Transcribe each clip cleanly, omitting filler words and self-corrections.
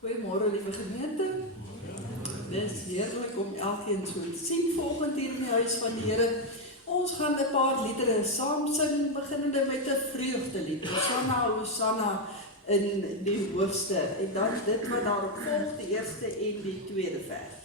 Goeiemôre lieve gemeente. Dit is heerlik om elkeen so te sien volgend hier in die huis van die Here. Ons gaan 'n paar liedere saam sing, beginnende met 'n vreugdelied. Hosanna, Hosanna in die hoogste. En dan dit wat daarop volg, die eerste en die tweede vers.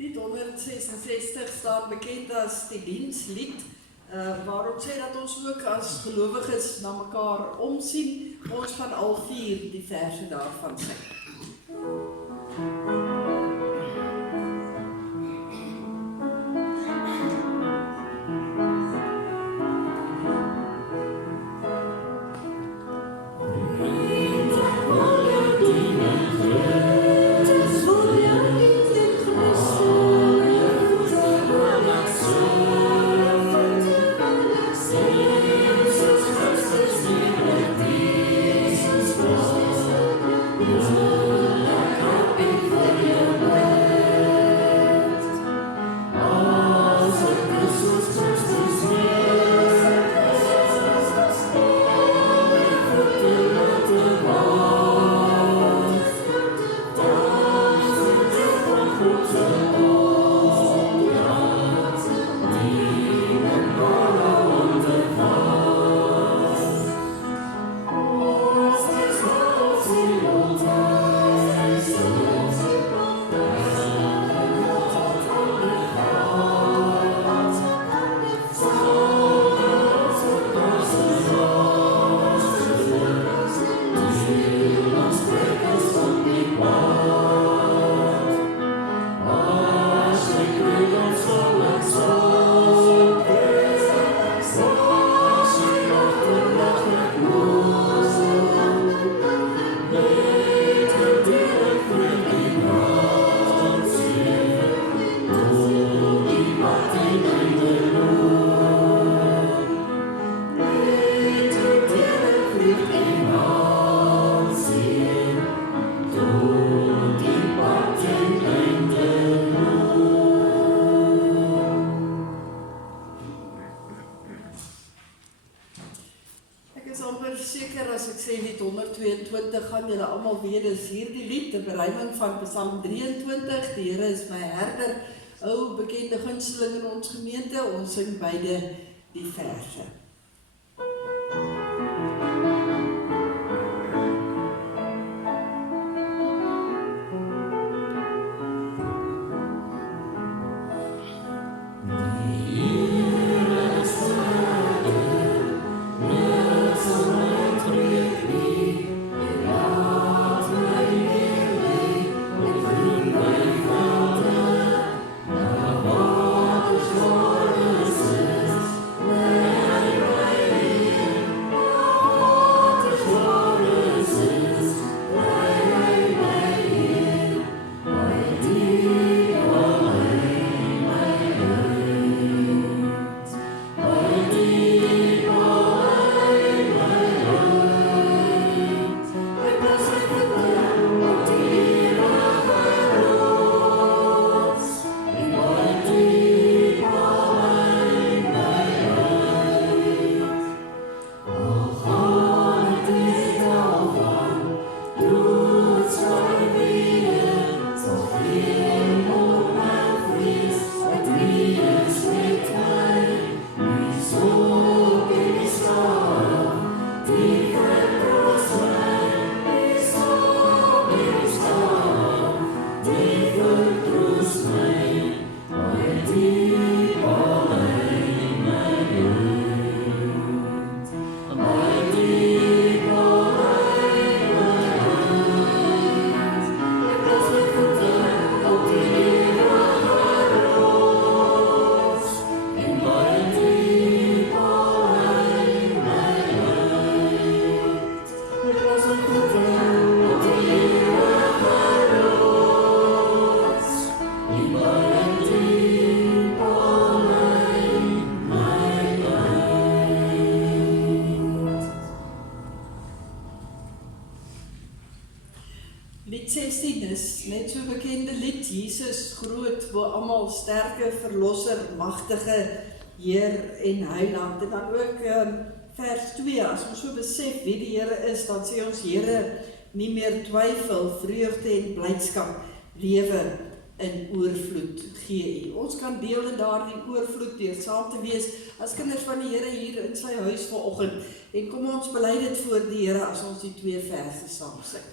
Lied 166 staan bekend as die dienslied, waarop sê dat ons ook as gelowiges na mekaar omsien. Ons gaan al 4 die verse daarvan sing. Gaan julle almal weet, dis hierdie lied, 'n beruiming van Psalm 23, die Here is my herder, ou bekende gunsteling in ons gemeente, ons sing beide die verse. I Lied 16 is net so bekende lied, Jesus groot, waar almal sterke verlosser, magtige Heer en Heiland. En dan ook vers 2, as ons so besef wie die Here is, dan sê ons Here nie meer twyfel, vreugde en blydskap, lewe in oorvloed gee U. Ons kan deel in daardie oorvloed deur saam te wees as kinders van die Here hier in sy huis vanoggend. En kom ons bely dit voor die Here as ons die 2 verse saam sing.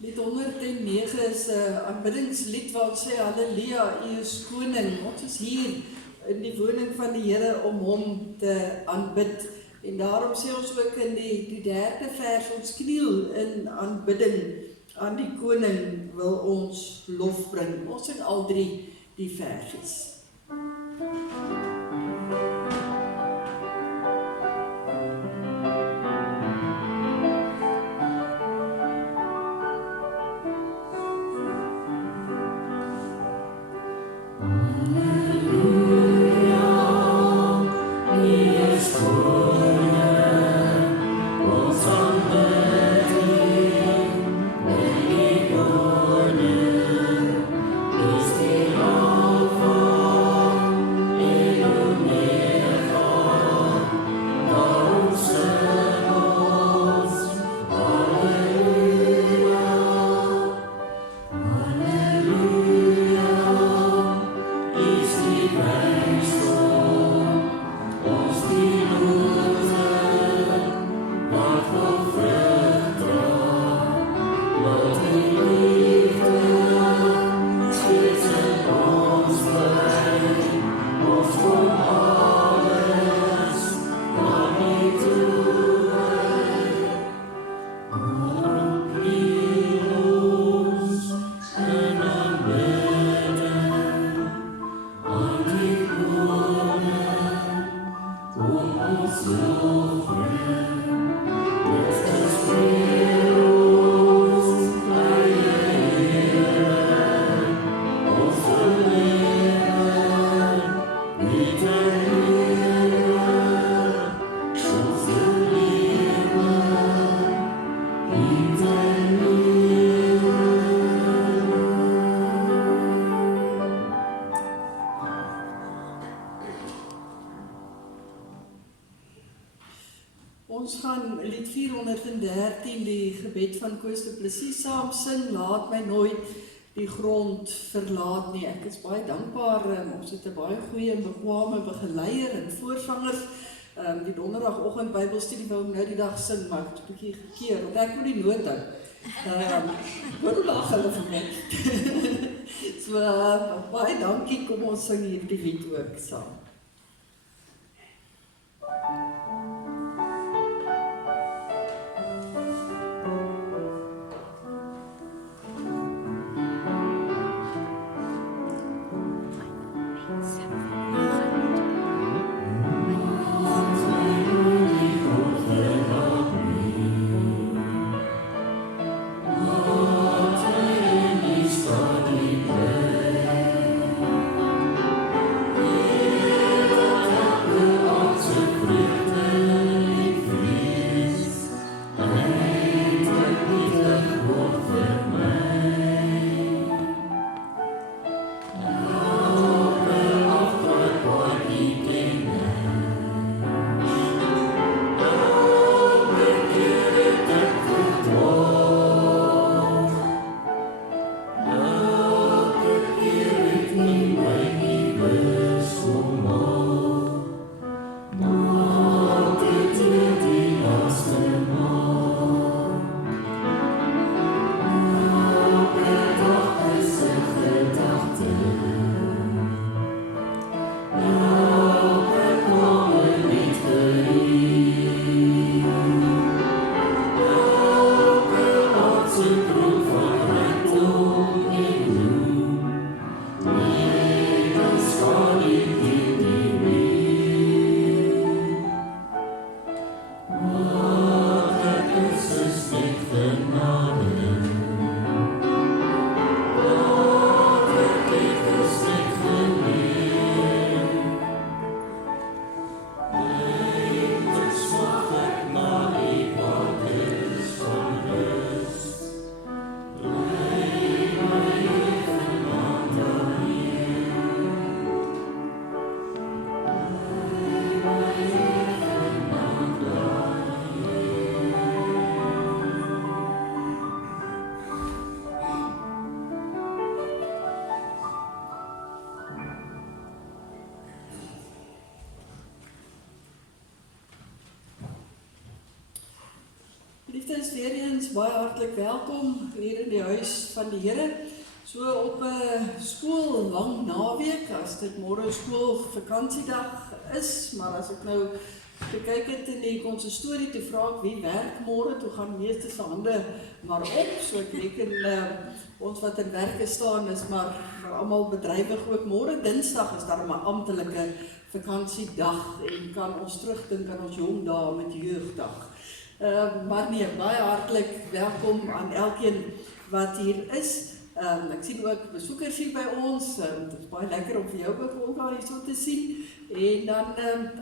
Lied 109 is 'n aanbiddingslied waar ons sê Halleluja, U is koning. Ons is hier in die woning van die Here om hom te aanbid. En daarom sê ons ook in die 3de vers, ons kniel in aanbidding aan die koning wil ons lof bring. Ons sing al 3 die versies. Ons gaan lied 413, die gebed van Koos du Plessis saam sing, laat my nooit die grond verlaat nie. Ek is baie dankbaar, ons het 'n baie goeie en bekwame begeleier en voorsangers. Die donderdagoggend Bybelstudie wou nou die dag sing, maar ek het 'n bietjie gekeer, want ek moet die note. Waarom lag hulle vir my? So, baie dankie, kom ons sing hierdie lied ook saam. Geliefdes, weer eens baie hartlik welkom hier in die huis van die Here. So op 'n skool lang naweek, as dit môre skool vakansiedag is, maar as ek nou gekyk het in die konsistorie, toe vra ek wie werk môre, toe gaan meeste se hande maar op, so ek reken ons wat in werke staan is maar almal bedrywig ook. Môre Dinsdag is daar 'n amptelike vakansiedag en kan ons terugdink aan ons jong dae met jeugdag. Maar nee, baie hartlik welkom aan elkeen wat hier is. Ek sien ook besoekers hier by ons. Het is baie lekker om vir jou ook al hier so te sien. En dan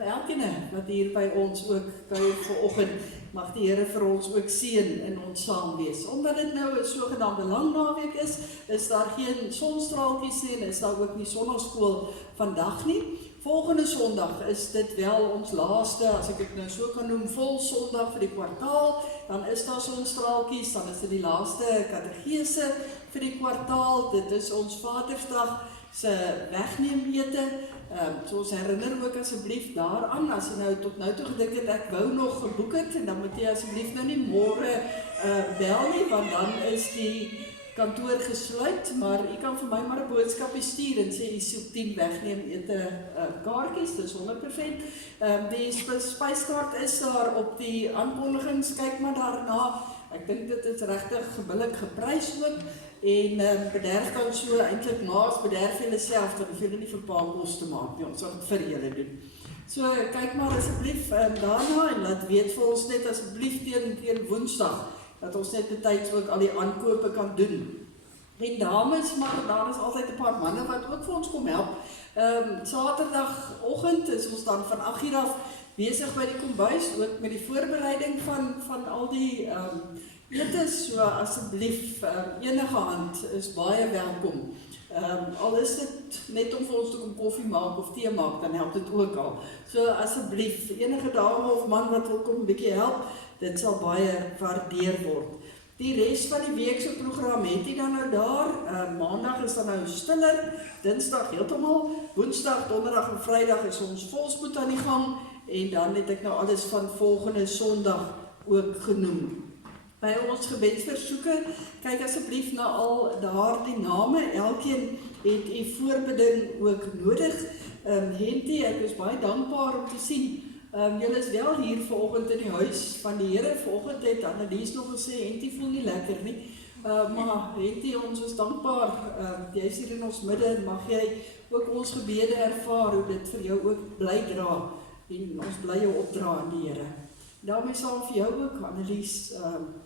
elkeen wat hier by ons ook kuier vanoggend, mag die Here vir ons ook seën in ons saam wees. Omdat dit nou 'n sogenaamde lang naweek is daar geen sonstraaltjies nie en is daar ook nie sonnaskool vandag nie. Volgende Sondag is dit wel ons laaste, as ek dit nou so kan noem, vol Sondag vir die kwartaal. Dan is daar sonstraaltjies, dan is dit die laaste katedese vir die kwartaal. Dit is ons Vadersdag se wegneemete. So ons herinner ook asseblief daaraan, as jy nou tot nou toe gedink het, ek wou nog geboek het, en dan moet jy asseblief nou nie môre bel nie, want dan is die kantoor gesluit, maar u kan vir my maar 'n boodskapie stuur en sê u soek 10 wegneemete kaartjies, dis 100%. Die spyskaart is daar op die aankondigings, kyk maar daarna. Ek dink dit is regtig billik geprys ook. En bederf kan so eintlik maas, bederf julle self, dan hoef julle nie vir pa kos te maak nie, ons sal dit vir julle doen. So kyk maar asseblief daarna en laat weet vir ons net asseblief teen Woensdag, dat ons net betyds ook al die aankope kan doen. En dames, maar daar is altyd 'n paar manne wat ook vir ons kom help. Saterdagoggend is ons dan van 8 uur af besig by die kombuis, ook met die voorbereiding van al die etes, so asseblief enige hand is baie welkom. Al is dit net om vir ons te kom koffie maak of tee maak, dan help dit ook al. So asseblief, enige dame of man wat wil kom 'n bietjie help, dit sal baie waardeer word. Die res van die week se program het jy dan nou daar. Maandag is dan nou stiller, Dinsdag heeltemal, Woensdag, Donderdag en Vrydag is ons volspoed aan die gang en dan het ek nou alles van volgende Sondag ook genoem. By ons gebedsversoeke, kyk asseblief na al daardie name, elkeen het u voorbeding ook nodig. Henty, ek is baie dankbaar om te sien. Julle is wel hier vanoggend in die huis van die Here. Vanoggend het Annelies nog gesê, Henty voel nie lekker nie. Maar Henty, ons is dankbaar, jy is hier in ons midde en mag jy ook ons gebede ervaar, hoe dit vir jou ook bly dra en ons bly jou opdra aan die Here. Daarmee sal vir jou ook, Annelies,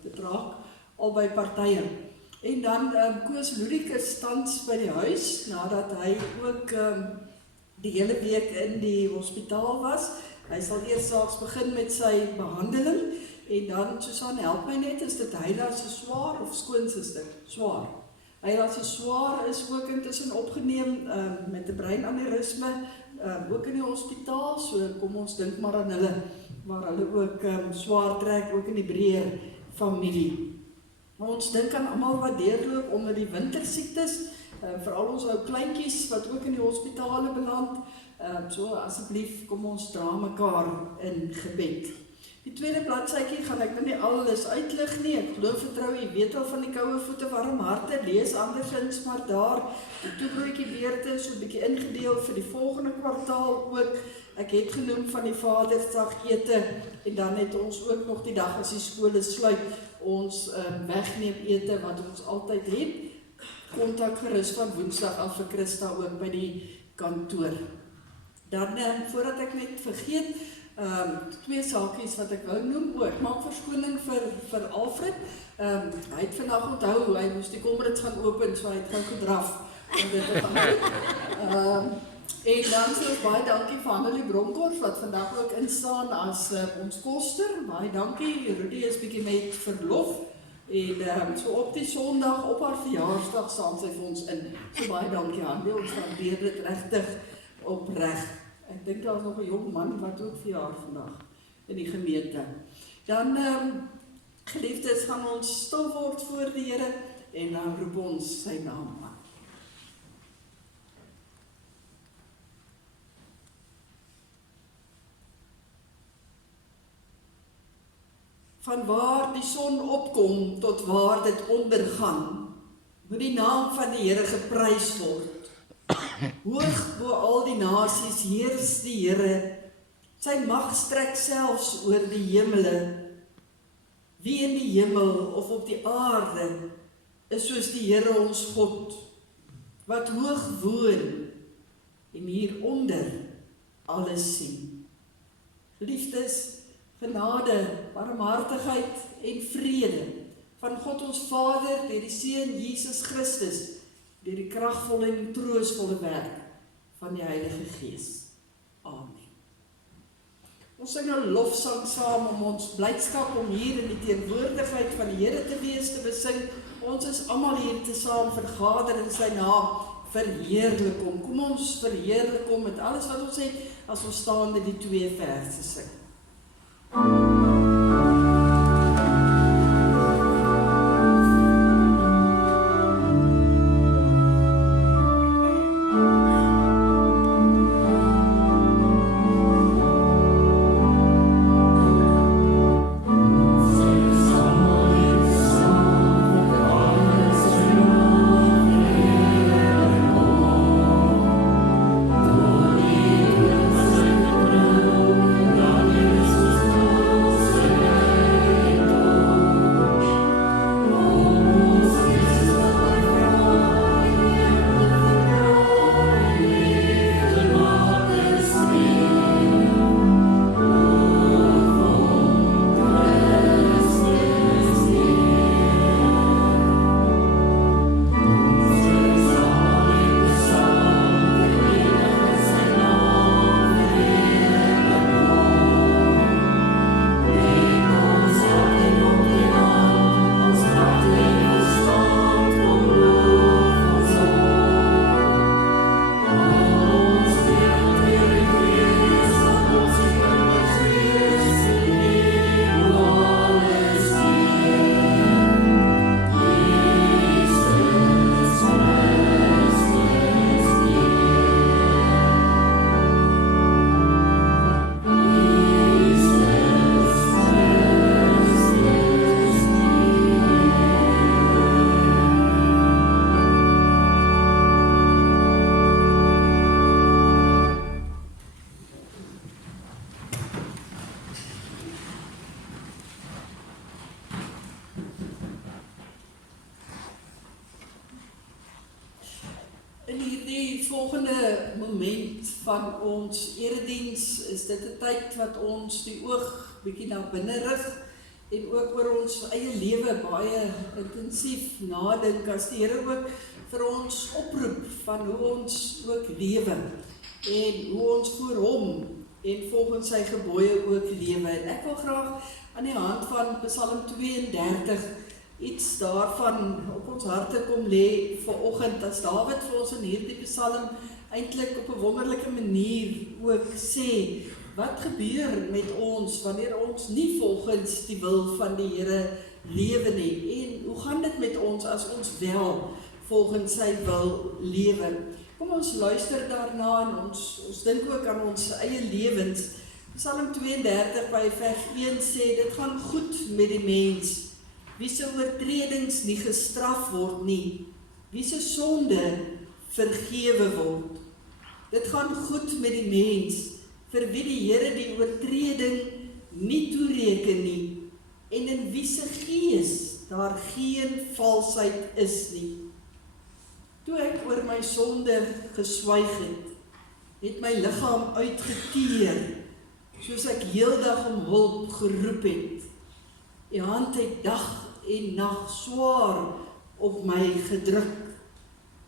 dit raak albei partye. En dan Koos Ludicus tans by die huis, nadat hy ook die hele week in die hospitaal was. Hy sal eersdaags begin met sy behandeling, en dan, Susan, help my net, is dit Heila se swaar of skoonsister? Swaar. Heila se swaar is ook intussen opgeneem met 'n breinaneurysme, ook in die hospitaal, so kom ons dink maar aan hulle, waar hulle ook swaar trek, ook in die breër familie. Ons dink aan almal wat deurloop onder die wintersiektes, veral ons ou kleintjies wat ook in die hospitale beland. So asseblief kom ons dra mekaar in gebed. Die tweede bladsytjie gaan ek nou nie alles uitlig nie. Ek glo vertrou jy weet al van die koue voete, warm harte, lees andersins maar daar. Die toebroodjie beurte so 'n bietjie ingedeel vir die volgende kwartaal ook. Ek het genoem van die Vadersdag ete en dan het ons ook nog die dag as die skole sluit, ons wegneem ete wat ons altyd het. Kontak gerus van Woensdag af vir Christa ook by die kantoor. Dan, voordat ek net vergeet, 2 saakies wat ek wou noem. Ek maak verskoning vir Alfred. Hy het vandag onthou, hy moes die komrits gaan open, so hy het gou gedraf om dit te gaan doen. En dan sê ek baie dankie vir Annelie Bronkhorst, wat vandag ook instaan as ons koster. Baie dankie, Rudy is bietjie met verlof. En so op die Sondag, op haar verjaarsdag, staan sy vir ons in. So baie dankie Annelie, ons waardeer dit regtig opreg. Ek dink daar is nog 'n jong man wat ook verjaar vandag in die gemeente. Dan, geliefdes, gaan ons stil word voor die Here en dan roep ons sy naam aan. van waar die son opkom tot waar dit ondergaan, moet die naam van die Here geprys word. Hoog bo al die nasies heers die Here, sy mag strek selfs oor die hemele. Wie in die hemel of op die aarde is soos die Here ons God, wat hoog woon en hieronder alles sien. Geliefdes, genade, barmhartigheid en vrede van God ons Vader, deur die Seun Jesus Christus, deur die kragvolle en troostvolle werk van die Heilige Gees. Amen. Ons sing nou lofsang saam om ons blydskap om hier in die teenwoordigheid van die Here te wees te besing. Ons is almal hier te saam vergader in sy naam. Verheerlik hom. Kom ons verheerlik hom met alles wat ons het as ons staande die 2 verse sing. In hierdie volgende moment van ons erediens is dit 'n tyd wat ons die oog bietjie na binne rig en ook oor ons eie lewe baie intensief nadink as die Here ook vir ons oproep van hoe ons ook lewe en hoe ons voor hom en volgens sy gebooie ook lewe. En ek wil graag aan die hand van Psalm 32 iets daarvan op ons harte kom lê vanoggend, as Dawid vir ons in hierdie Psalm eintlik op 'n wonderlike manier ook sê, wat gebeur met ons wanneer ons nie volgens die wil van die Here lewe nie, en hoe gaan dit met ons as ons wel volgens sy wil lewe? Kom ons luister daarna en ons dink ook aan ons eie lewens. Psalm 32 by vers 1 sê, dit gaan goed met die mens, wie se oortredings nie gestraf word nie, wie se sonde vergewe word. Dit gaan goed met die mens, vir wie die Here die oortreding nie toereken nie, en in wie se gees daar geen valsheid is nie. Toe ek oor my sonde geswyg het, het my liggaam uitgeteer, soos ek heeldag om hulp geroep het. Die hand het dag en nag swaar op my gedruk.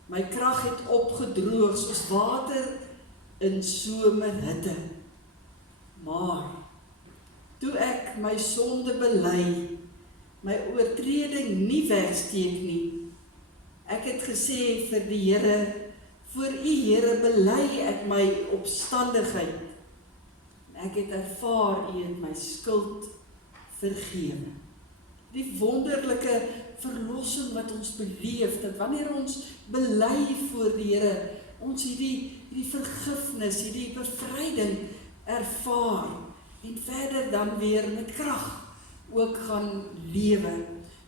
My krag het opgedroog soos water in somerhitte. Maar toe ek my sonde bely, my oortreding nie wegsteek nie, ek het gesê vir die Here, voor U Here bely ek my opstandigheid. Ek het ervaar U het my skuld vergewe. Die wonderlike verlossing wat ons beleef, dat wanneer ons bely voor die Here, ons hierdie vergifnis, hierdie bevryding ervaar, en verder dan weer met krag ook gaan lewe.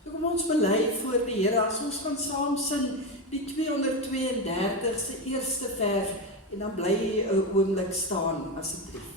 So kom ons bely voor die Here, as ons kan saam sing die 232ste eerste vers, en dan bly jy 'n oomblik staan, asseblief.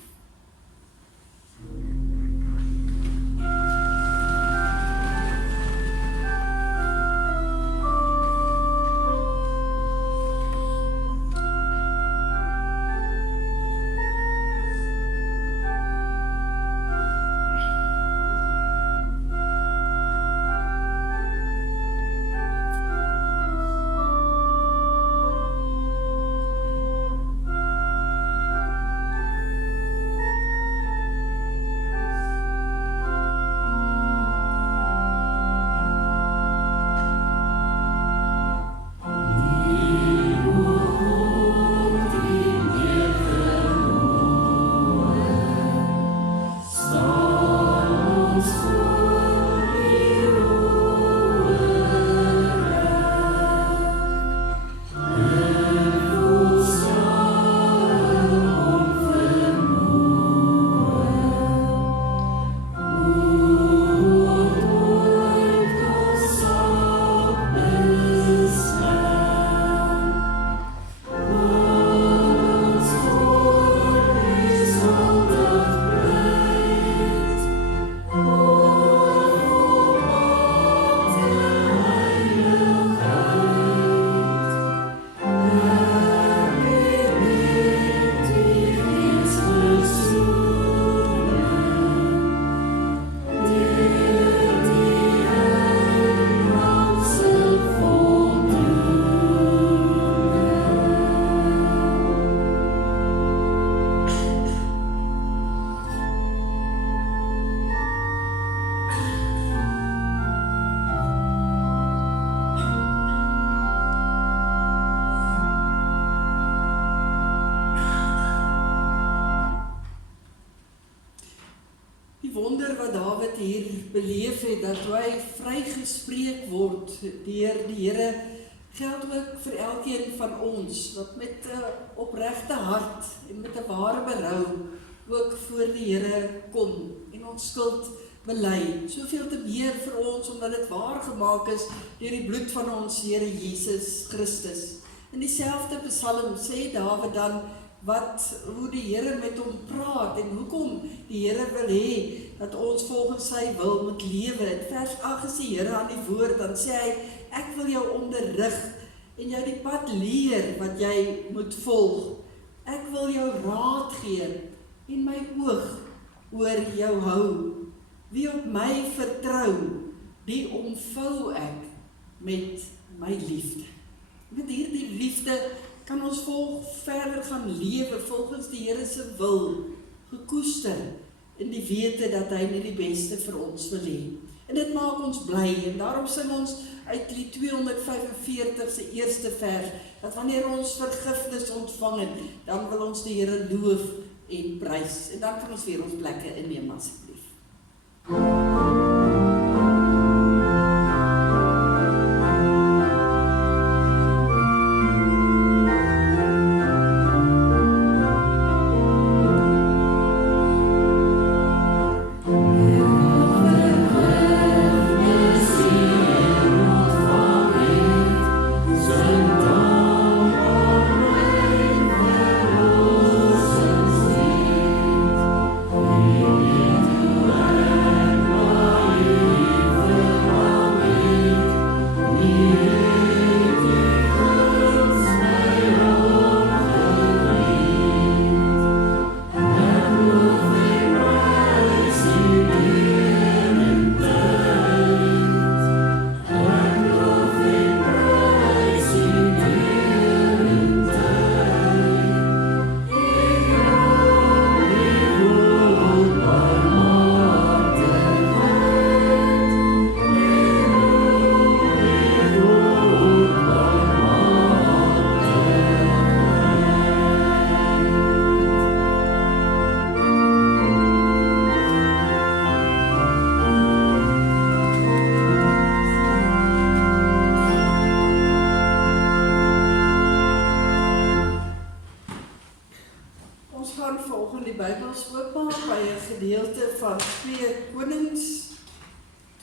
Wonder wat Dawid hier beleef het, dat toe hy vrygespreek word deur die Here, geld ook vir elkeen van ons, wat met 'n opregte hart en met 'n ware berou ook voor die Here kom en ons skuld bely. Soveel te meer vir ons, omdat dit waar gemaak is deur die bloed van ons Here Jesus Christus. In dieselfde Psalm sê Dawid dan hoe die Here met hom praat en hoekom die Here wil hê dat ons volgens sy wil moet lewe. In vers 8 is die Here aan die woord, dan sê hy, ek wil jou onderrig en jou die pad leer wat jy moet volg. Ek wil jou raad gee en my oog oor jou hou. Wie op my vertrou, die omvou ek met my liefde. Met hierdie liefde kan ons verder gaan lewe volgens die Here se wil, gekoester in die wete dat hy net die beste vir ons wil hê. En dit maak ons bly, en daarom sing ons uit die 245ste eerste vers, dat wanneer ons vergifnis ontvang het, dan wil ons die Here loof en prys. En dan kan ons weer ons plekke inneem asseblief.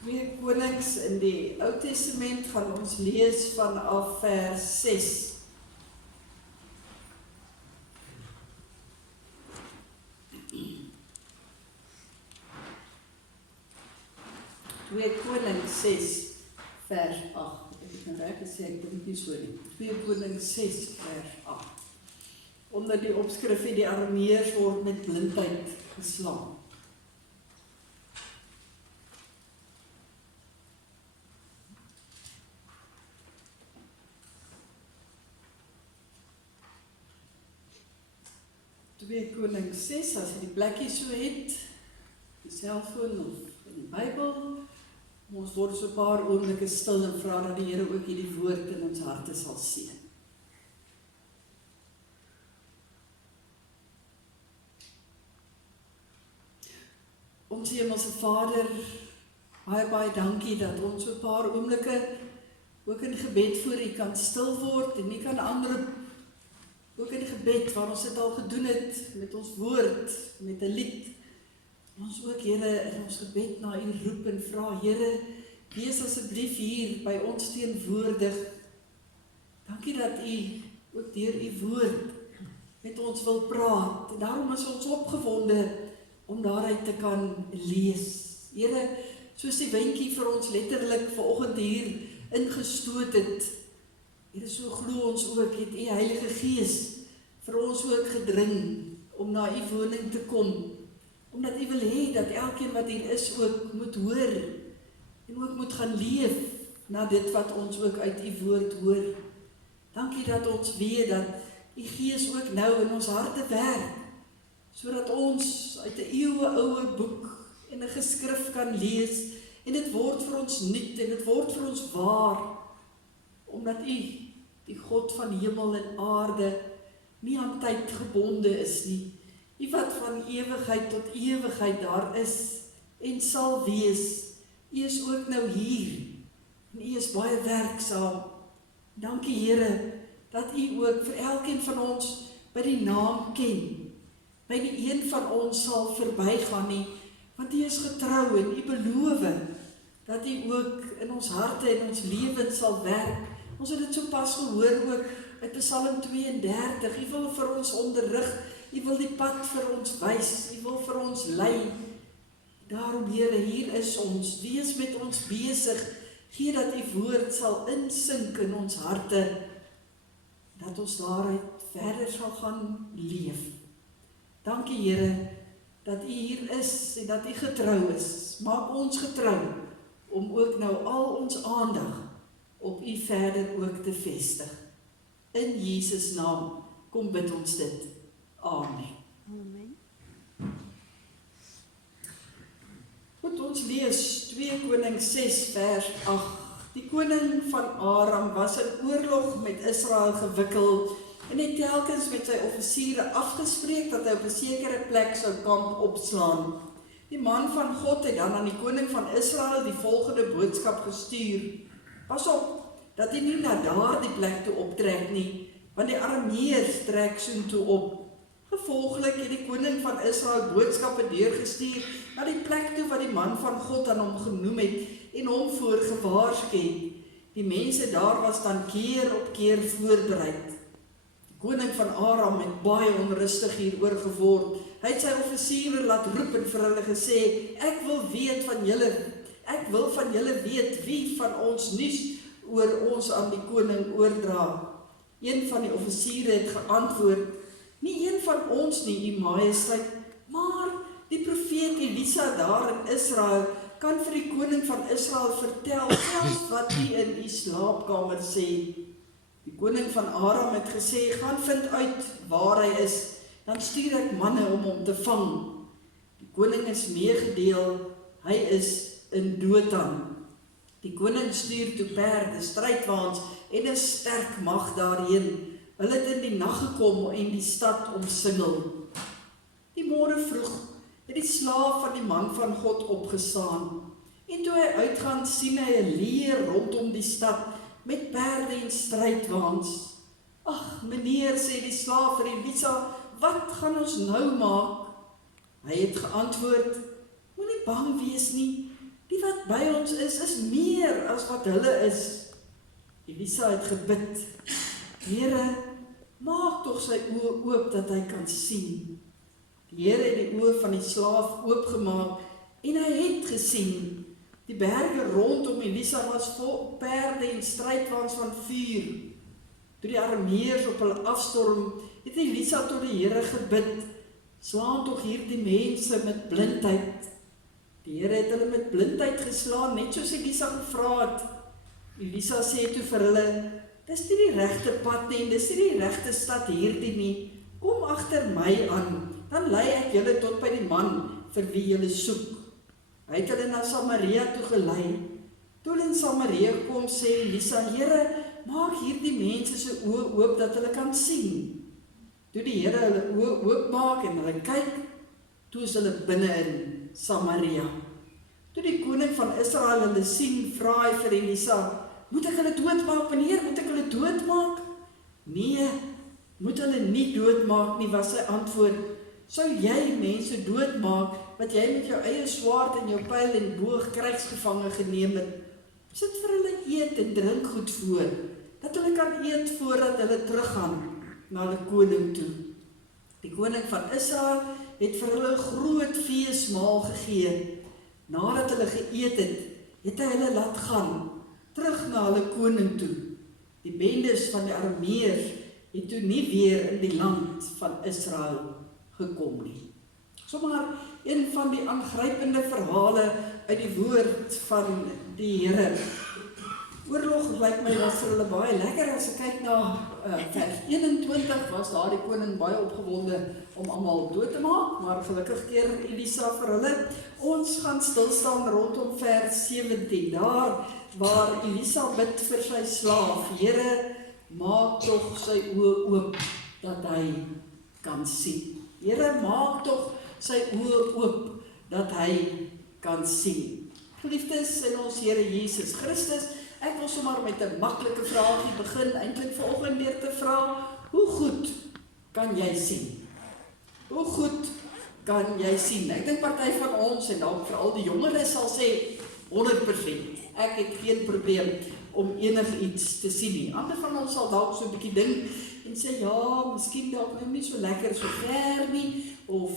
2 Konings in die Ou Testament gaan ons lees vanaf vers 6. 2 Konings 6 vers 8. Ek het nou reg gesê, ek dink nie so nie. 2 Konings 6 vers 8. Onder die opskrif die Arameërs word met blindheid geslaan. Twee Konings 6, as jy die plekkie so het, die selfoon of in die Bybel, ons word so 'n paar oomblikke stil en vra dat die Here ook hierdie woord in ons harte sal seën. Ons Hemelse Vader, baie dankie dat ons so 'n paar oomblikke ook in gebed voor U kan stil word en U kan aanroep, ook in gebed waar ons dit al gedoen het met ons woord, met 'n lied. Ons ook Here in ons gebed na U roep en vra, Here, wees asseblief hier by ons teenwoordig. Dankie dat U ook deur U woord met ons wil praat. En daarom is ons opgewonde om daaruit te kan lees. Here, soos die windjie vir ons letterlik vanoggend hier ingestoot het, Here, so glo ons ook, het U Heilige Gees vir ons ook gedring om na U woning te kom, omdat U wil hê dat elkeen wat hier is ook moet hoor en ook moet gaan leef na dit wat ons ook uit U woord hoor. Dankie dat ons weet dat U Gees ook nou in ons harte werk, sodat ons uit 'n eeueoue boek en 'n geskrif kan lees en dit word vir ons nuut en dit word vir ons waar, omdat U, die God van hemel en aarde, nie aan tyd gebonde is nie. U wat van ewigheid tot ewigheid daar is en sal wees. U is ook nou hier en U is baie werksaam. Dankie Here dat U ook vir elkeen van ons by die naam ken. By die een van ons sal verbygaan nie, want U is getrou en U beloof dat U ook in ons harte en ons lewens sal werk. Ons het dit sopas gehoor ook uit Psalm 32. U wil vir ons onderrig, U wil die pad vir ons wys, U wil vir ons lei. Daarom Here, hier is ons, wees met ons besig, gee dat U woord sal insink in ons harte, dat ons daaruit verder sal gaan leef. Dankie Here, dat U hier is en dat U getrou is. Maak ons getrou om ook nou al ons aandag op U verder ook te vestig. In Jesus naam kom bid ons dit. Amen. Amen. Goed, ons lees 2 Konings 6 vers 8. Die koning van Aram was in oorlog met Israel gewikkeld en het telkens met sy offisiere afgespreek dat hy op 'n sekere plek sou kamp opslaan. Die man van God het dan aan die koning van Israel die volgende boodskap gestuur: Pas op dat hy nie na daardie plek toe optrek nie, want die Arameërs trek soontoe op. Gevolglik het die koning van Israel boodskappe deurgestuur na die plek toe wat die man van God aan hom genoem het en hom voorgewaarsku het. Die mense daar was dan keer op keer voorbereid. Die koning van Aram het baie onrustig hieroor geword. Hy het sy offisiere laat roep en vir hulle gesê: Ek wil van julle weet wie van ons nuus oor ons aan die koning oordra. Een van die offisiere het geantwoord: Nie een van ons nie, U Majesteit, maar die profeet Elisa daar in Israel kan vir die koning van Israel vertel selfs wat U in U slaapkamer sê. Die koning van Aram het gesê: Gaan vind uit waar hy is, dan stuur ek manne om hom te vang. Die koning is meegedeel, hy is in Dothan. Die koning stuur toe perde, strydwaans en 'n sterk mag daarheen. Hulle het in die nag gekom en die stad omsingel. Die môre vroeg het die slaaf van die man van God opgestaan. En toe hy uitgaan, sien hy 'n leer rondom die stad met perde en strydwaans. Ag, meneer, sê die slaaf vir Elisa, wat gaan ons nou maak? Hy het geantwoord: Moenie bang wees nie. Die Die wat by ons is meer as wat hulle is. Elisa het gebid, Here, maak tog sy oë oop dat hy kan sien. Die Here het die oë van die slaaf oopgemaak en hy het gesien. Die berge rondom Elisa was vol perde en strydwaans van vuur. Toe die Arameërs op hulle afstorm, het Elisa tot die Here gebid, slaan tog hierdie mense met blindheid. Die Here het hulle met blindheid geslaan, net soos Elisa gevra het. Elisa sê toe vir hulle, dis nie die regte pad nie, dis nie die regte stad hierdie nie, kom agter my aan, dan lei ek julle tot by die man vir wie julle soek. Hy het hulle na Samaria toe gelei. Toe hulle in Samaria kom, sê Elisa, Here, maak hierdie mense se oë oop dat hulle kan sien. Toe die Here hulle oë oopmaak en hulle kyk, toe is hulle binne in Samaria. Toe die koning van Israel hulle sien, vra hy vir Elisa, moet ek hulle doodmaak, meneer, moet ek hulle doodmaak? Nee, moet hulle nie doodmaak nie, was sy antwoord. Sou jy mense doodmaak, wat jy met jou eie swaard en jou pyl en boog krygsgevange geneem het? Sit vir hulle eet en drink goed voor, dat hulle kan eet voordat hulle teruggaan na die koning toe. Die koning van Israel het vir hulle 'n groot feesmaal gegee. Nadat hulle geëet het, het hy hulle laat gaan, terug na hulle koning toe. Die bendes van die Arameërs het toe nie weer in die land van Israel gekom nie. Sommige een van die aangrypende verhale uit die woord van die Here. Oorlog lyk my was vir hulle baie lekker. As ek kyk na vers 21 was daar die koning baie opgewonde om almal dood te maak, maar gelukkig keer Elisa vir hulle. Ons gaan stilstaan rondom vers 17, daar waar Elisa bid vir sy slaaf, Here, maak tog sy oë oop dat hy kan sien. Here, maak tog sy oë oop dat hy kan sien. Geliefdes in ons Here Jesus Christus, ek wil sommer met 'n maklike vraagie begin, eintlik vanoggend deur te vra, hoe goed kan jy sien? Hoe goed kan jy sien? Ek dink party van ons, en dalk veral die jongeres sal sê, 100%. Ek het geen probleem om enigiets te sien nie. Ander van ons sal dalk so 'n bietjie dink en sê, ja, miskien dalk nou nie so lekker so ver nie, of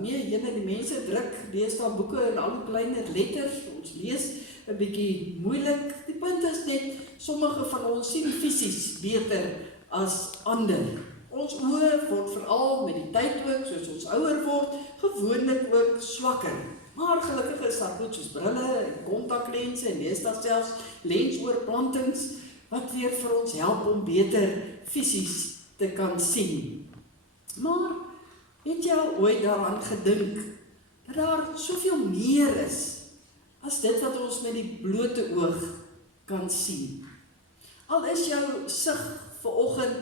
nee, die mense druk deesdae boeke in al kleiner letters, ons lees 'n bietjie moeilik. Die punt is net, sommige van ons sien fisies beter as ander. Ons oë word veral met die tyd ook, soos ons ouer word, gewoonlik ook swakker. Maar gelukkig is daar goed soos brille en kontaklense en deesdae selfs lensoorplantings wat weer vir ons help om beter fisies te kan sien. Maar het jy al ooit daaraan gedink dat daar soveel meer is as dit wat ons met die blote oog kan sien? Al is jou sig vanoggend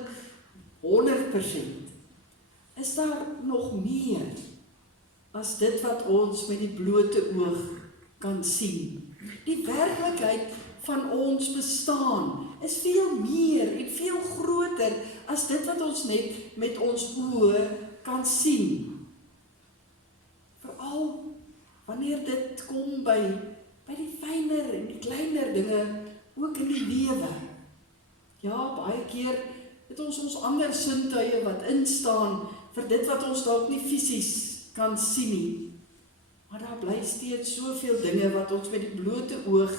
100%, is daar nog meer as dit wat ons met die blote oog kan sien. Die werklikheid van ons bestaan is veel meer en veel groter as dit wat ons net met ons oë kan sien. Veral wanneer dit kom by die fynere en die kleiner dinge ook in die lewe. Ja, baie keer het ons ander sintuie wat instaan vir dit wat ons dalk nie fisies kan sien nie. Maar daar bly steeds soveel dinge wat ons met die blote oog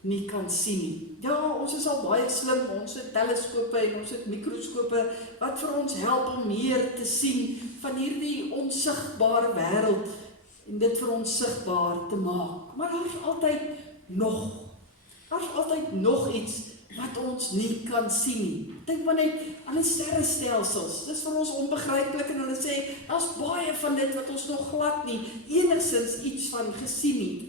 nie kan sien nie. Ja, ons is al baie slim, ons het teleskope en ons het mikroskope wat vir ons help om meer te sien van hierdie onsigbare wêreld en dit vir ons sigbaar te maak. Maar daar is altyd nog iets wat ons nie kan sien nie. Dink maar net aan die sterrestelsels. Dis vir ons onbegryplik en hulle sê, daar's baie van dit wat ons nog glad nie enigstens iets van gesien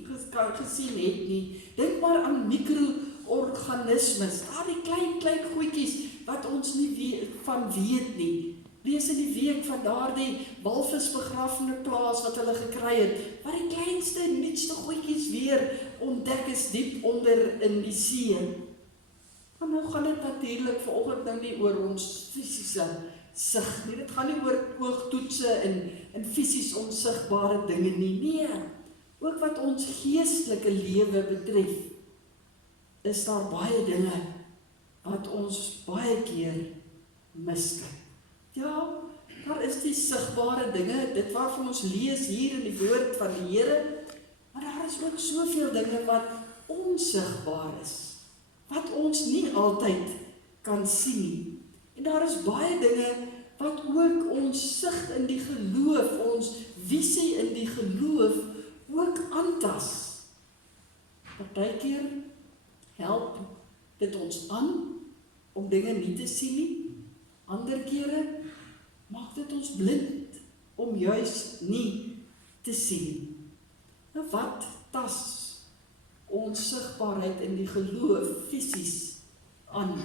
het nie. Dink maar aan mikroorganismes, die klein goedjies wat ons nie van weet nie. Lees in die week van daardie walvisbegrafene plaas wat hulle gekry het, waar die kleinste en nuutste goedjies weer ontdek is diep onder in die see. Maar nou gaan dit natuurlik vanoggend nou nie oor ons fisiese sig nie. Dit gaan nie oor oogtoetse en fisies onsigbare dinge nie. Nee, Ook wat ons geestelike lewe betref, is daar baie dinge wat ons baie keer miskyk. Ja, daar is die sigbare dinge, dit waarvan ons lees hier in die woord van die Here, maar daar is ook soveel dinge wat onsigbaar is, wat ons nie altyd kan sien nie. En daar is baie dinge wat ook ons sig in die geloof, ons visie in die geloof ook aantas. Partykeer help dit ons aan om dinge nie te sien nie. Ander kere maak dit ons blind om juis nie te sien. Nou wat tas ons sigbaarheid in die geloof fisies aan?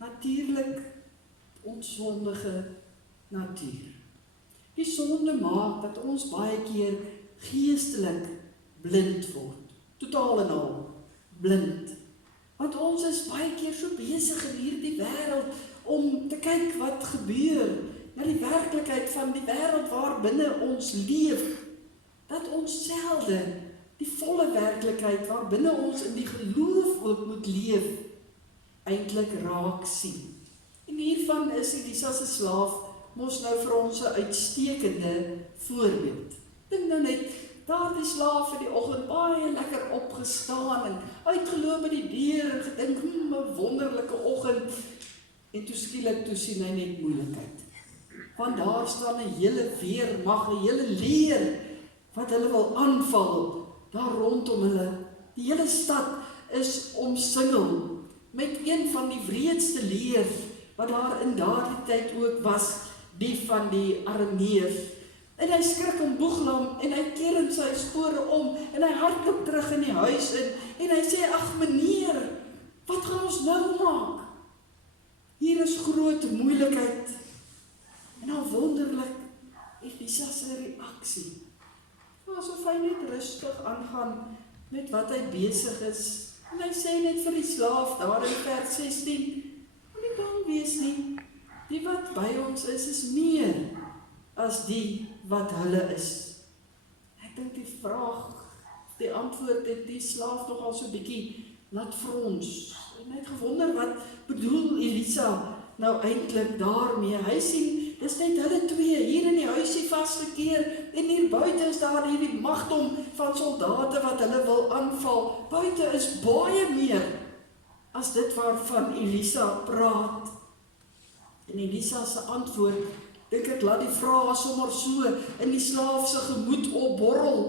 Natuurlik ons sondige natuur. Die sonde maak dat ons baie keer geestelik blind word. Totaal en al blind. Want ons is baie keer so besig in hierdie wêreld om te kyk wat gebeur, na die werklikheid van die wêreld waar binne ons leef, dat ons selde die volle werklikheid waar binne ons in die geloof ook moet leef, eintlik raak sien. En hiervan is Elisa se slaaf mos nou vir ons 'n uitstekende voorbeeld. Dink nou net, daardie slaaf in die oggend baie lekker opgestaan en uitgeloop by die deur en gedink, 'n wonderlike oggend. En toe skielik toe sien hy net moeilikheid. Want daar staan 'n hele weermag, 'n hele leer wat hulle wil aanval daar rondom hulle. Die hele stad is omsingel met een van die wreedste leers wat daar in daardie tyd ook was, die van die Arameërs. En hy skrik om boeglam en hy keer in sy spore om en hy hardloop terug in die huis in en hy sê, ag meneer, wat gaan ons nou maak? Hier is groot moeilikheid. En nou wonderlik, Elisa se reaksie. Asof hy net rustig aangaan met wat hy besig is. En hy sê net vir die slaaf daar in vers 16, moenie bang wees nie. Die wat by ons is meer as die wat hulle is. Ek dink die vraag, die antwoord het die slaaf nogal so bietjie laat frons. En hy het gewonder, wat bedoel Elisa nou eintlik daarmee? Hy sien, dis net hulle twee hier in die huisie vasgekeer en hier buite is daar hierdie magdom van soldate wat hulle wil aanval. Buite is baie meer as dit waarvan Elisa praat. En Elisa se antwoord, dink ek laat die vrae sommer so in die slaaf se gemoed opborrel.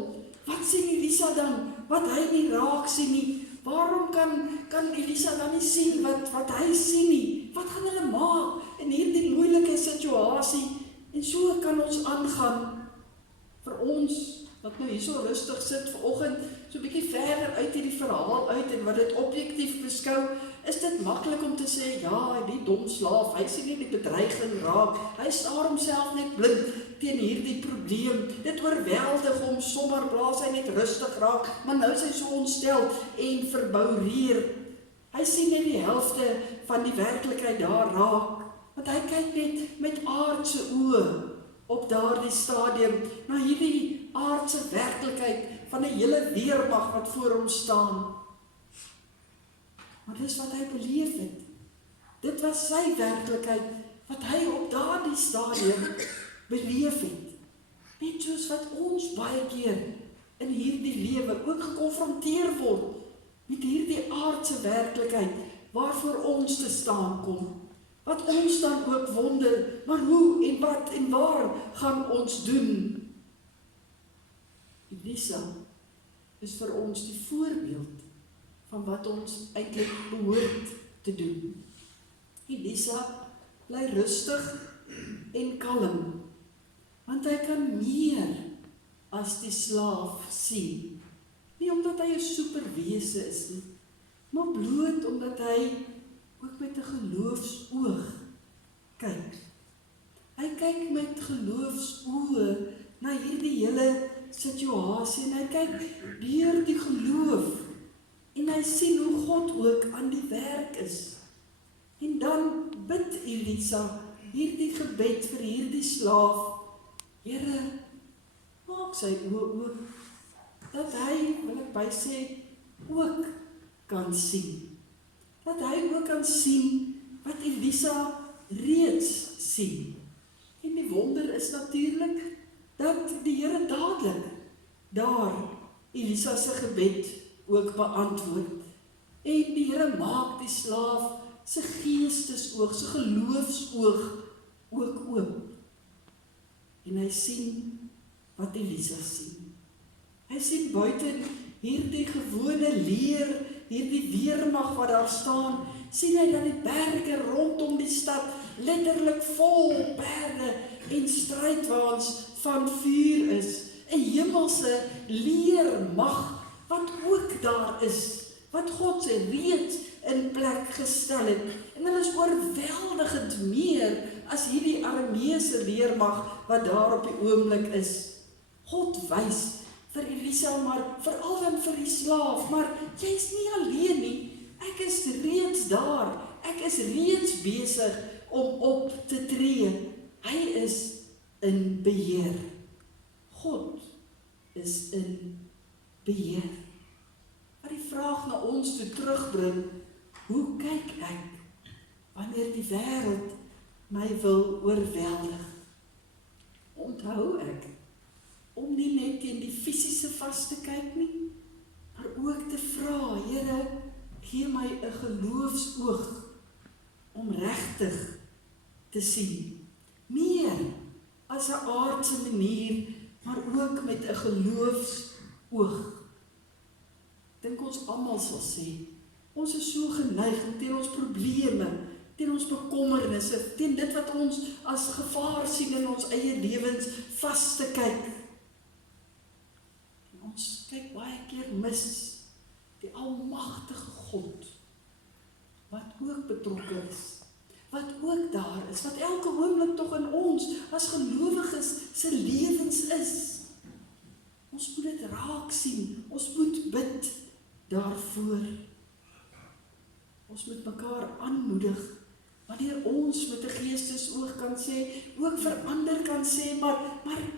Wat sien Elisa dan? Wat hy nie raak sien nie. Waarom kan Elisa dan nie sien wat hy sien nie? Wat gaan hulle maak in hierdie moeilike situasie? En so kan ons aangaan. Vir ons wat nou hier so rustig sit vanoggend, so 'n bietjie verder uit hierdie verhaal uit en wat dit objektief beskou, is dit maklik om te sê, ja, die dom slaaf, hy sien nie die bedreiging raak, hy staar homself net blind teen hierdie probleem, dit oorweldig hom, sommer blaas hy net rustig raak, maar nou is hy so ontstel en verboureer. Hy sien net die helfte van die werklikheid daar raak, want hy kyk net met aardse oë op daardie stadium, na hierdie aardse werklikheid van 'n hele weermag wat voor hom staan. Maar dis wat hy beleef het. Dit was sy werklikheid wat hy op daardie stadium beleef het. Net soos wat ons baie keer in hierdie lewe ook gekonfronteer word met hierdie aardse werklikheid waarvoor ons te staan kom. Wat ons dan ook wonder, maar hoe en wat en waar gaan ons doen? Elisa is vir ons die voorbeeld van wat ons eintlik behoort te doen. Elisa bly rustig en kalm, want hy kan meer as die slaaf sien. Nie omdat hy 'n superwese is nie, maar bloot omdat hy ook met 'n geloofsoog kyk. Hy kyk met geloofsoë na hierdie hele situasie en hy kyk deur die geloof en hy sien hoe God ook aan die werk is. En dan bid Elisa hierdie gebed vir hierdie slaaf, Here, maak sy oë oop, dat hy, wil ek by sê, ook kan sien. Dat hy ook kan sien wat Elisa reeds sien. En die wonder is natuurlik dat die Here dadelik daar Elisa se gebed ook beantwoord. En die Here maak die slaaf se geestesoog, se geloofsoog ook oop. En hy sien wat Elisa sien. Hy sien buiten hierdie gewone leer, hierdie weermag wat daar staan, sien hy dat die berge rondom die stad letterlik vol perde en strijdwaans van vuur is. 'n hemelse leermag wat ook daar is, wat God reeds in plek gestel het. En hulle is oorweldigend meer as hierdie Arameese leermag wat daar op die oomblik is. God wys vir Elisa, maar veral dan vir die slaaf, maar jy is nie alleen nie, ek is reeds daar, ek is reeds besig om op te tree. Hy is in beheer. God is in beheer. Wat die vraag na ons toe terugbring, hoe kyk ek wanneer die wêreld my wil oorweldig? Onthou ek om nie net teen die fisiese vas te kyk nie, maar ook te vra, Here, gee my 'n geloofsoog om regtig te sien. Meer as 'n aardse manier, maar ook met 'n geloofsoog. Dink ons almal sal sê, ons is so geneig om teen ons probleme, teen ons bekommernisse, teen dit wat ons as gevaar sien in ons eie lewens vas te kyk. En ons kyk baie keer mis die almagtige God, wat ook betrokke is, wat ook daar is, wat elke oomblik tog in ons as gelowiges se lewens is. Ons moet dit raak sien, ons moet bid daarvoor. Ons moet mekaar aanmoedig, wanneer ons met 'n geestesoog kan sê, ook vir ander kan sê, maar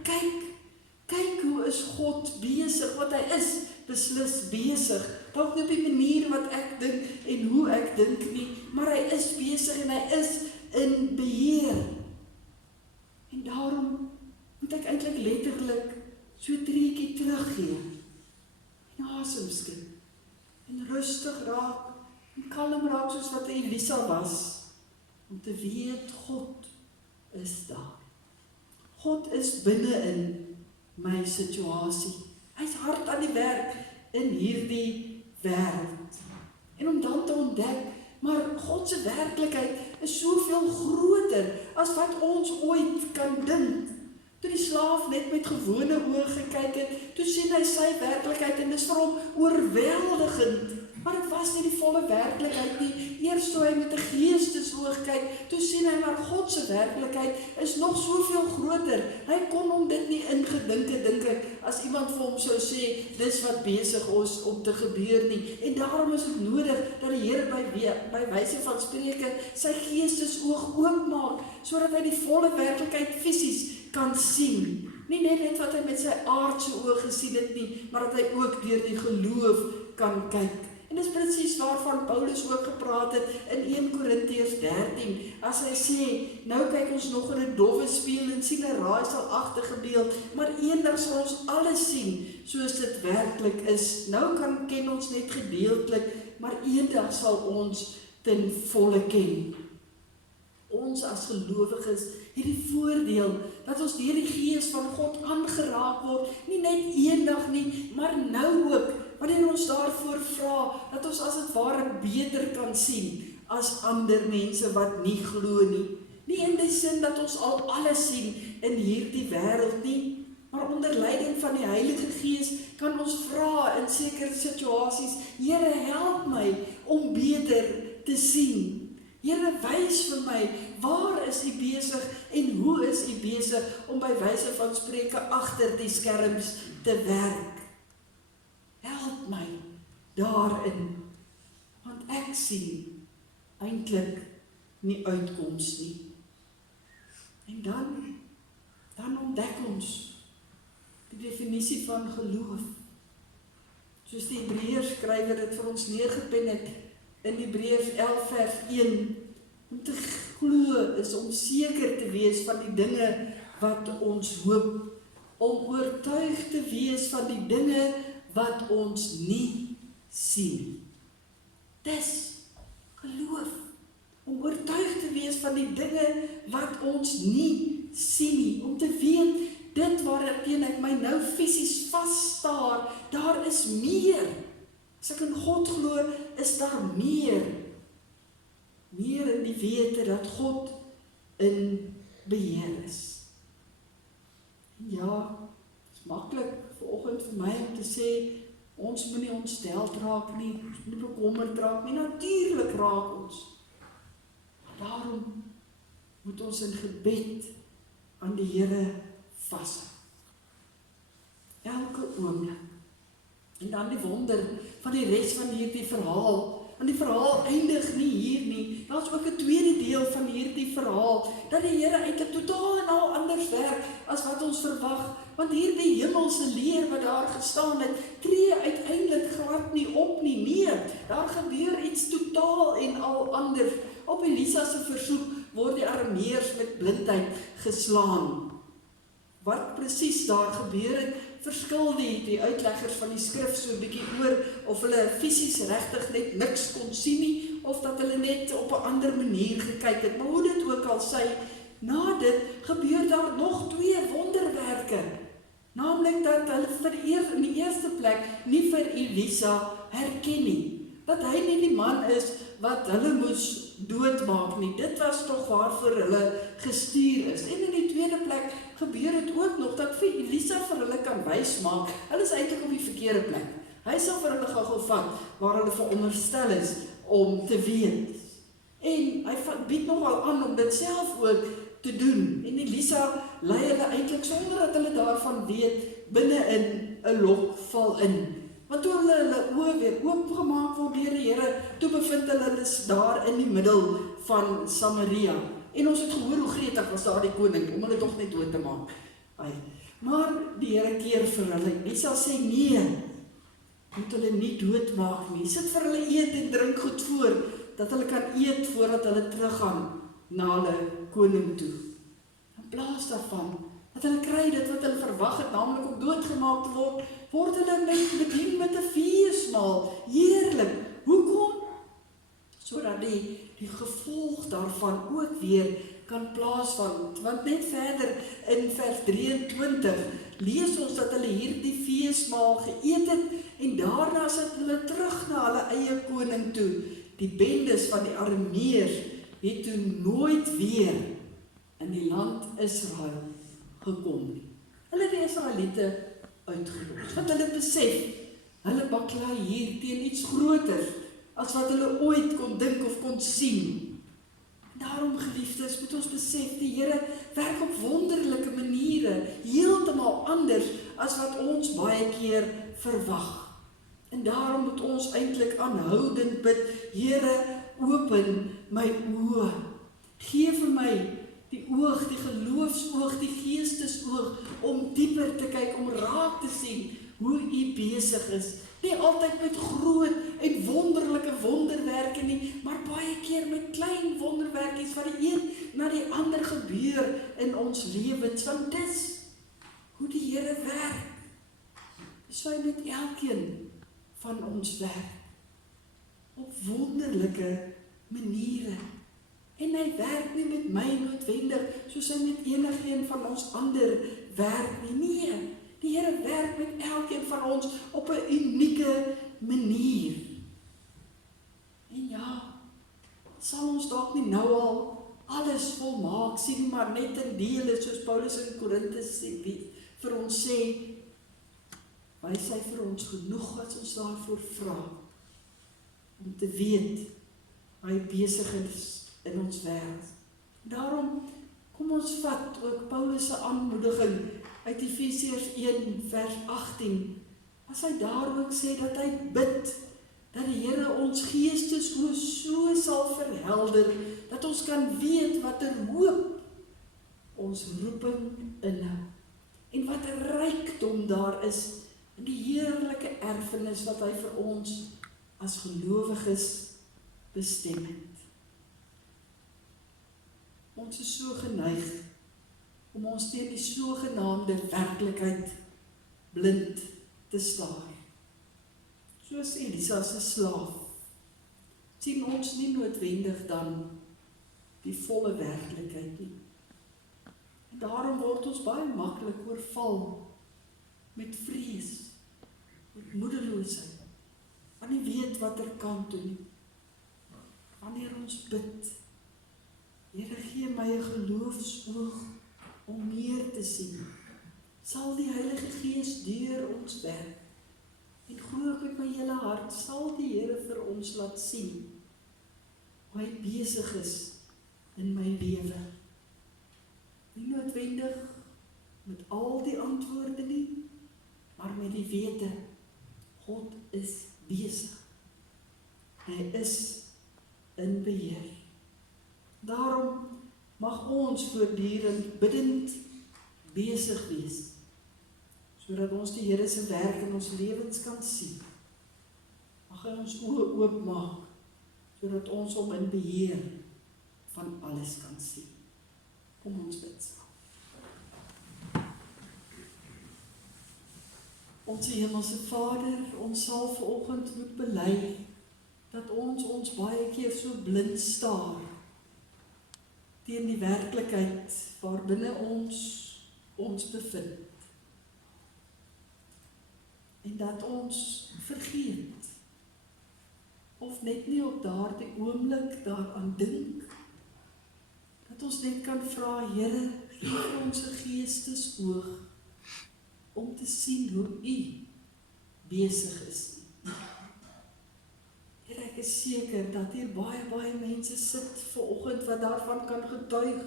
kyk hoe is God besig, wat hy is beslis besig. Dalk nie op die manier wat ek dink en hoe ek dink nie, maar hy is besig en hy is in beheer. En daarom moet ek eintlik letterlik so 'n treetjie teruggee. En asem skep. En rustig raak, en kalm raak soos wat Elisa was, om te weet God is daar. God is binne in my situasie. Hy's hard aan die werk in hierdie wêreld. En om dan te ontdek, maar God se werklikheid is soveel groter as wat ons ooit kan dink. Toe die slaaf net met gewone oë gekyk het, toe sien hy sy werklikheid en dis vir hom oorweldigend. Maar dit was nie die volle werklikheid nie. Eers toe hy met 'n geestesoog kyk, toe sien hy maar God se werklikheid is nog soveel groter. Hy kon hom dit nie ingedink het, dink ek, as iemand vir hom sou sê, dis wat besig is om te gebeur nie. En daarom is dit nodig dat die Here by wyse van Spreuke sy geestesoog oopmaak, sodat hy die volle werklikheid fisies kan sien. Nie net wat hy met sy aardse oë gesien het nie, maar dat hy ook deur die geloof kan kyk. En dis presies waarvan Paulus ook gepraat het in 1 Korintiërs 13, as hy sê, nou kyk ons nog in 'n dowwe spieël en sien 'n raaiselagtige beeld, maar eendag sal ons alles sien, soos dit werklik is. Nou ken ons net gedeeltelik, maar eendag sal ons ten volle ken. Ons as gelowiges het die voordeel dat ons deur die Gees van God aangeraak word, nie net eendag nie, maar nou ook, wanneer ons daarvoor vra, dat ons as het ware beter kan sien as ander mense wat nie glo nie. Nie in die sin dat ons al alles sien in hierdie wêreld nie, maar onder leiding van die Heilige Gees kan ons vra in sekere situasies, Here, help my om beter te sien. Here, wys vir my, waar is U besig en hoe is U besig om by wyse van Spreuke agter die skerms te werk? Help my daarin, want ek sien eintlik nie uitkoms nie. En dan ontdek ons die definisie van geloof. soos die Hebreërs skrywer dit vir ons neergepen het in Hebreërs 11 vers 1, om te glo is om seker te wees van die dinge wat ons hoop, om oortuig te wees van die dinge wat ons nie sien. Dis geloof, om oortuig te wees van die dinge wat ons nie sien nie, om te weet, dit waarteen ek my nou fisies vasstaar, daar is meer. As ek in God glo, is daar meer. Meer in die wete dat God in beheer is. Ja, het is maklik vanoggend vir my om te sê, ons moet nie ontsteld raak nie, ons moet nie bekommerd raak nie, natuurlik raak ons. Daarom moet ons in gebed aan die Here vashou. Elke oomblik. En dan die wonder van die res van hierdie verhaal. En die verhaal eindig nie hier nie. Daar is ook 'n tweede deel van hierdie verhaal, dat die Here eintlik totaal en al anders werk as wat ons verwag. Want hierdie hemelse leer wat daar gestaan het, tree uiteindelik glad nie op nie. Nee, daar gebeur iets totaal en al anders. Op Elisa se versoek word die Arameërs met blindheid geslaan. Wat presies daar gebeur het, verskil die uitleggers van die skrif so 'n bietjie oor of hulle fisies regtig net niks kon sien nie, of dat hulle net op 'n ander manier gekyk het. Maar hoe dit ook al sy, na dit gebeur daar nog 2 wonderwerke. Naamlik dat hulle in die eerste plek nie vir Elisa herken nie. Dat hy nie die man is wat hulle moes doodmaak nie. Dit was tog waarvoor hulle gestuur is. En in die tweede plek gebeur het ook nog dat vir Elisa vir hulle kan wys maak, hulle is eintlik op die verkeerde plek. Hy sal vir hulle gou vat waar hulle veronderstel is om te weet. En hy bied nogal aan om dit self ook te doen. En Elisa lei hulle eintlik sonder dat hulle daarvan weet binne in 'n lokval in. Want toe hulle oë weer oopgemaak word deur die Here, toe bevind hulle is daar in die middel van Samaria. En ons het gehoor hoe gretig was daar die koning, om hulle toch net dood te maak. Maar die Here keer vir hulle. Elisa sê nee, moet hulle nie doodmaak nie. Sit vir hulle eet en drink goed voor, dat hulle kan eet voordat hulle teruggaan na hulle koning toe. In plaas daarvan, dat hulle kry dit wat hulle verwag het, naamlik om doodgemaak te word hulle bedien met 'n feesmaal. Heerlik. Hoekom? Sodat die gevolg daarvan ook weer kan plaasvind. Want net verder in vers 23 lees ons dat hulle hierdie feesmaal geëet het en daarna sit hulle terug na hulle eie koning toe. Die bendes van die Arameërs het toe nooit weer in die land Israel gekom nie. Hulle het die Israeliete uitgelos, want hulle besef, hulle baklei hier teen iets groter as wat hulle ooit kon dink of kon sien. Daarom, geliefdes, moet ons besef, die Here werk op wonderlike maniere, heeltemal anders as wat ons baie keer verwag. En daarom moet ons eintlik aanhoudend bid, Here, open my oë, gee vir my die oog, die geloofsoog, die geestesoog, om dieper te kyk, om raak te sien hoe U besig is. Nie altyd met groot en wonderlike wonderwerke nie, maar baie keer met klein wonderwerkies wat die een na die ander gebeur in ons lewens. Want dis hoe die Here werk. Dis hoe hy met elkeen van ons werk. Op wonderlike maniere. En hy werk nie met my noodwendig, soos hy met enigeen van ons ander werk nie. Nee, die Here werk met elkeen van ons op 'n unieke manier. En ja, sal ons dalk nie nou al alles volmaak sien, maar net in dele, soos Paulus in Korinthe vir ons sê, wys hy vir ons genoeg as ons daarvoor vra, om te weet, hy besig is in ons wêreld. Daarom, kom ons vat ook Paulus se aanmoediging uit Efesiërs 1 vers 18, as hy daar ook sê dat hy bid, dat die Here ons geestesoë so sal verhelder, dat ons kan weet watter hoop ons roeping inhou, en wat 'n rykdom daar is in die heerlike erfenis wat hy vir ons as gelowiges bestem het. Ons is so geneig om ons teen die sogenaamde werklikheid blind te staar. Soos Elisa se slaaf, sien ons nie noodwendig dan die volle werklikheid nie. En daarom word ons baie maklik oorval met vrees, met moedeloosheid, want nie weet wat kant toe nie. Wanneer ons bid, Here, gee my 'n geloofsoog om meer te sien, sal die Heilige Gees deur ons werk. En glo ek met my hele hart, sal die Here vir ons laat sien hoe hy besig is in my lewe. Nie noodwendig met al die antwoorde nie, maar met die wete, God is besig. Hy is in beheer. Daarom mag ons voortdurend bidend besig wees, sodat ons die Here se werk in ons lewens kan sien. Mag hy ons oë oopmaak, sodat ons hom in beheer van alles kan sien. Kom ons bid saam. Ons Hemelse Vader, ons sal vanoggend moet bely dat ons baie keer so blind staar teen die werklikheid waarbinne ons bevind. En dat ons vergeet, of net nie op daardie oomblik daaraan dink, dat ons net kan vra, Here, gee vir ons 'n geestesoog om te sien hoe U besig is. Here, ek is seker dat hier baie mense sit vanoggend wat daarvan kan getuig,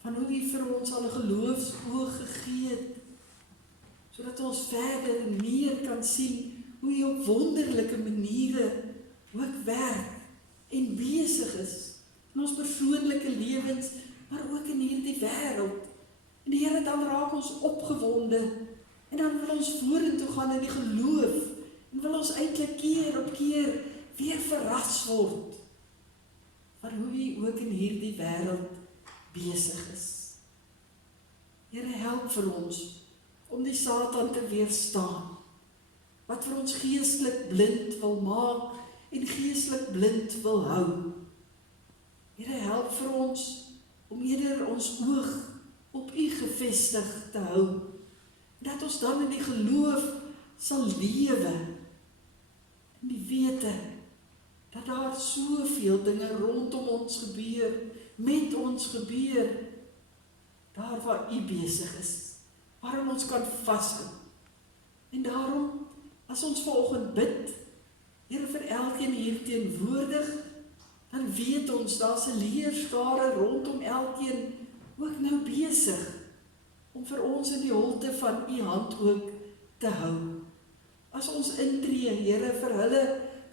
van hoe U vir ons al 'n geloofsoog gegee het, sodat ons verder en meer kan sien hoe U op wonderlike maniere ook werk en besig is in ons persoonlike lewens, maar ook in hierdie wêreld. En die Here, dan raak ons opgewonde en dan wil ons vorentoe gaan in die geloof en wil ons eintlik keer op keer weer verras word van hoe U ook in hierdie wêreld besig is. Here, help vir ons om die Satan te weerstaan, wat vir ons geestelik blind wil maak en geestelik blind wil hou. Here, help vir ons om eerder ons oog op U gefestig te hou, dat ons dan in die geloof sal lewe, in die wete dat daar soveel dinge rondom ons gebeur, met ons gebeur, daar waar U besig is, waarin ons kan vashou. En daarom, as ons vanoggend bid, Here, vir elkeen hier teenwoordig, dan weet ons, daar's 'n leerskare rondom elkeen ook nou besig om vir ons in die holte van U hand ook te hou. As ons intree, Here, vir hulle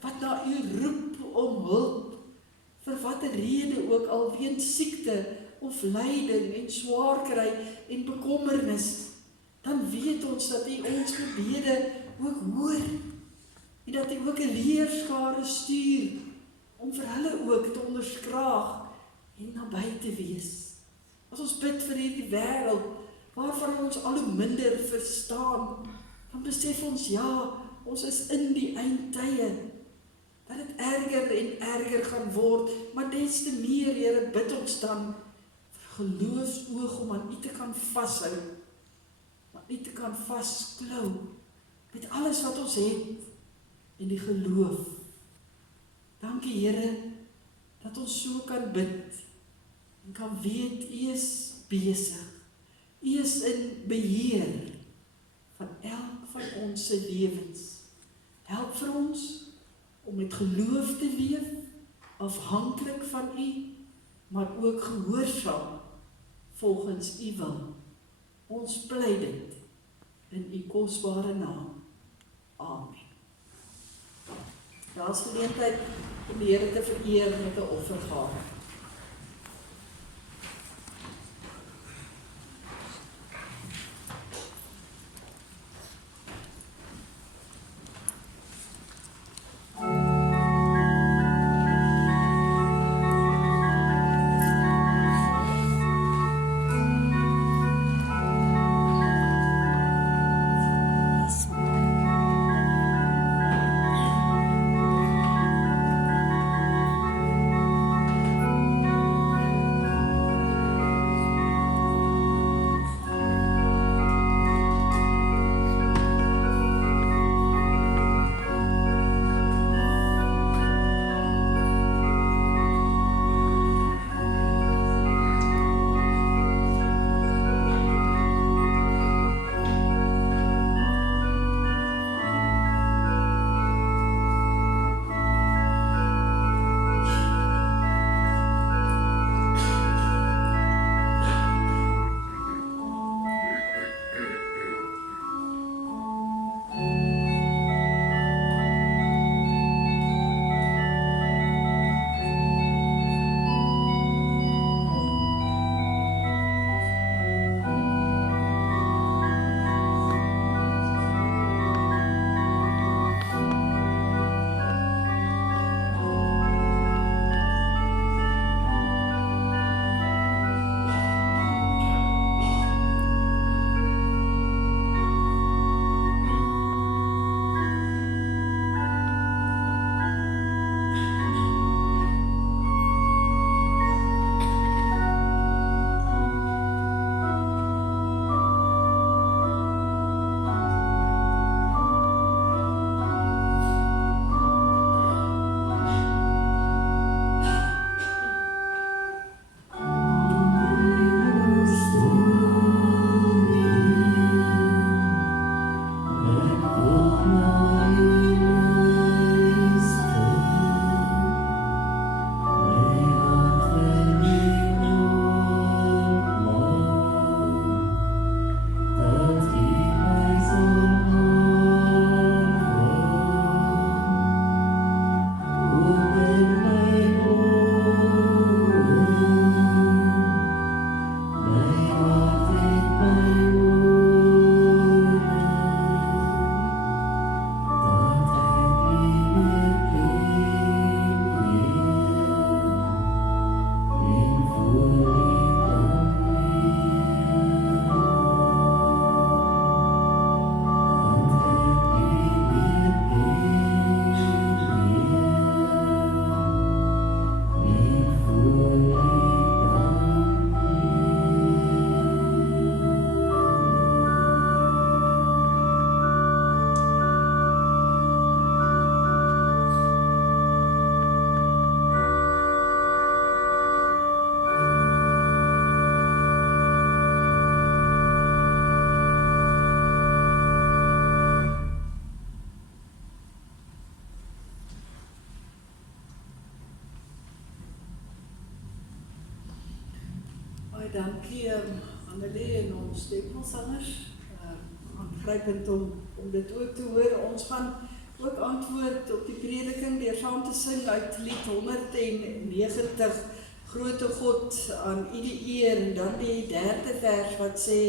wat na U roep om hulp, vir watter rede ook al weens siekte of lyding en swaar kry en bekommernis, dan weet ons dat U ons gebede ook hoor en dat U ook 'n leerskare stuur om vir hulle ook te onderskraag en naby te wees. As ons bid vir hierdie wêreld waarvan ons al hoe minder verstaan, dan besef ons, ja, ons is in die eindtye, dat dit erger en erger gaan word, maar des te meer, Here, bid ons dan vir geloofsoog om aan U te kan vashou, aan U te kan vasklou, met alles wat ons het, in die geloof. Dankie, Here, dat ons so kan bid, en kan weet, U is besig, U is in beheer, van elk van ons se lewens. Help vir ons, om met geloof te leef, afhanklik van U, maar ook gehoorsaam, volgens U wil. Ons pleit dit, in U kosbare naam. Amen. Daar is geleentheid om die Here te vereer met 'n offergawe. Baie dankie Annelie en ons stempelsangers. Aangrypend om dit ook te hoor. Ons gaan ook antwoord op die prediking deur saam te sing uit lied 190, Grote God, aan U die eer, en dan die 3de vers wat sê,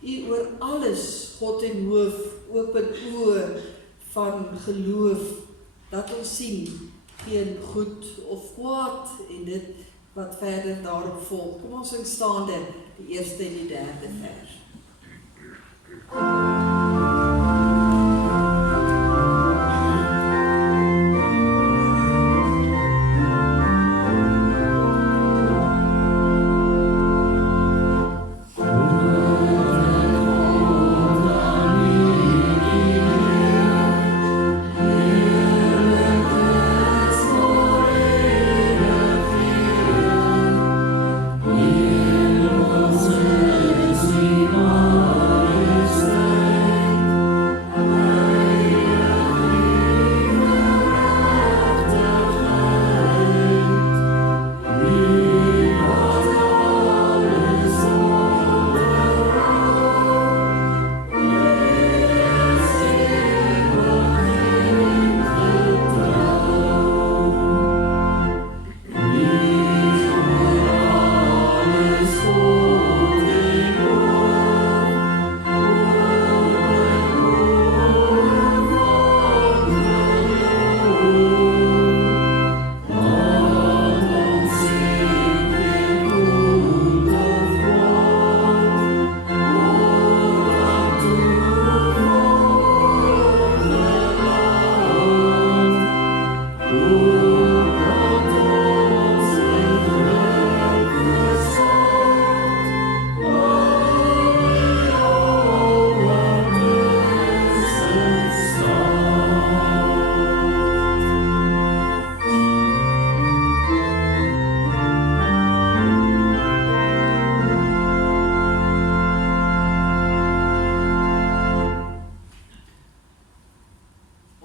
U oor alles, God en hoof, open oë van geloof, dat ons sien, geen goed of kwaad, en dit wat verder daarop volg. Kom ons sing staande, die eerste en die 3de vers.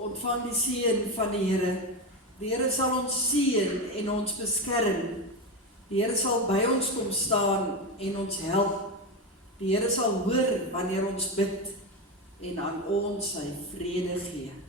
Ontvang die seën van die Here. Die Here sal ons seën en ons beskerm. Die Here sal by ons kom staan en ons help. Die Here sal hoor wanneer ons bid en aan ons sy vrede gee.